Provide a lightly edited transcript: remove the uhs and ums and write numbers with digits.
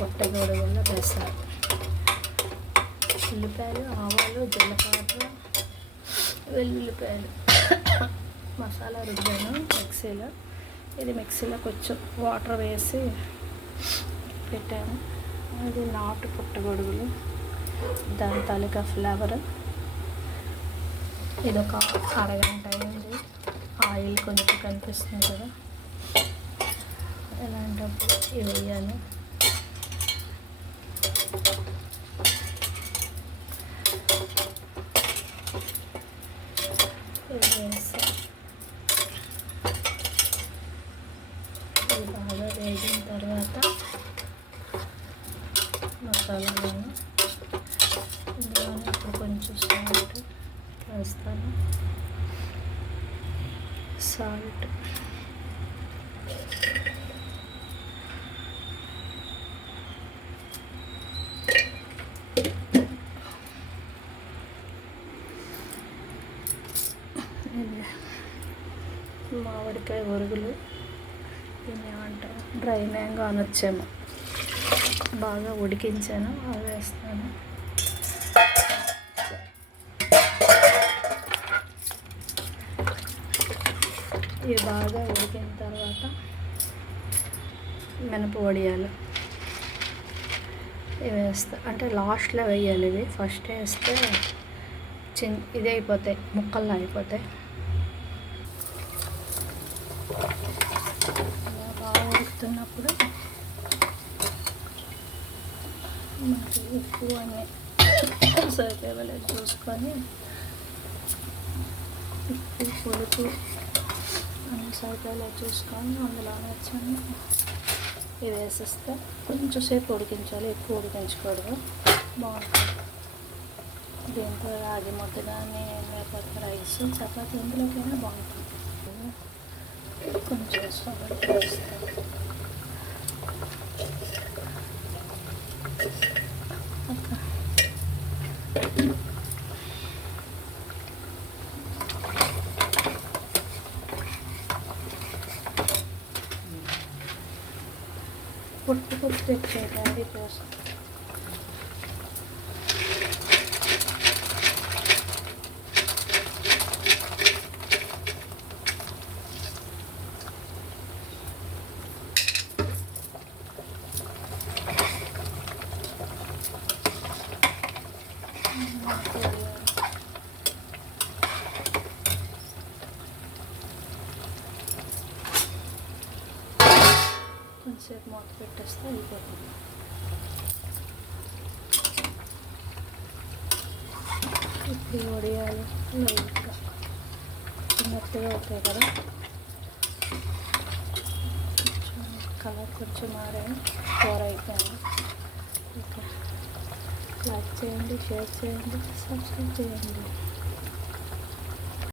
పుట్టగొడుగుల బెసాలు, ఉల్లిపాయలు, ఆవాలు, జీలకర్ర, వెల్లుల్లిపాయలు, మసాలా రుబ్బాను మిక్సీలో. ఇది మిక్సీలో కొంచెం వాటర్ వేసి పెట్టాను. అది నాటు పుట్టగొడుగులు, దాని తాలూకా ఫ్లేవర్. ఇది ఒక అరగంట అయింది. ఆయిల్ కొంచెం కనిపిస్తుంది కదా, ఇలాంటప్పుడు ఇవి వేయాలి. ఇది బాగా వేగిన తర్వాత మసాలాలను ఇందులోనే ఇప్పుడు కొంచెం సాల్ట్ వేస్తాను. సాల్ట్, మామిడికాయ ఒరుగులు, దీన్ని ఏమంటారు, డ్రై మ్యాంగో అనొచ్చేమో, బాగా ఉడికించాను, అవి వేస్తాను. ఇవి బాగా ఉడికిన తర్వాత మినప వడియాలు ఇవి వేస్తా. అంటే లాస్ట్లో వేయాలి, ఇవి ఫస్ట్ వేస్తే ఇది అయిపోతాయి, ముక్కల్లో అయిపోతాయి. బాగా ఉడుకుతున్నప్పుడు మనకి ఉప్పు అని సరిపోలేదు చూసుకొని, ఉప్పు పులుపు అన్ని సరిపోలేదు చూసుకొని అందులో వచ్చాను. ఇవి వేసేస్తే కొంచెం సేపు ఉడికించాలి, ఎక్కువ ఉడికించకూడదు, బాగుంటుంది. దీంతో రాగి ముద్ద కానీ లేకపోతే రైస్, చపాతీ ఎందులోకైనా బాగుంటుంది. కొంచెం సాల్ట్ వేస్తాను. పుట్టు పుట్టు తెచ్చేది కోసం కొంచెంసేపు మూత పెట్టేస్తే అయిపోతుంది. ఇప్పుడు వడియాలు లైట్గా మెత్తగా అవుతాయి కదా, కలర్ కొంచెం మారాయి, కూర అయిపోయింది. ఓకే, లైక్ చేయండి, షేర్ చేయండి, సబ్స్క్రైబ్ చేయండి.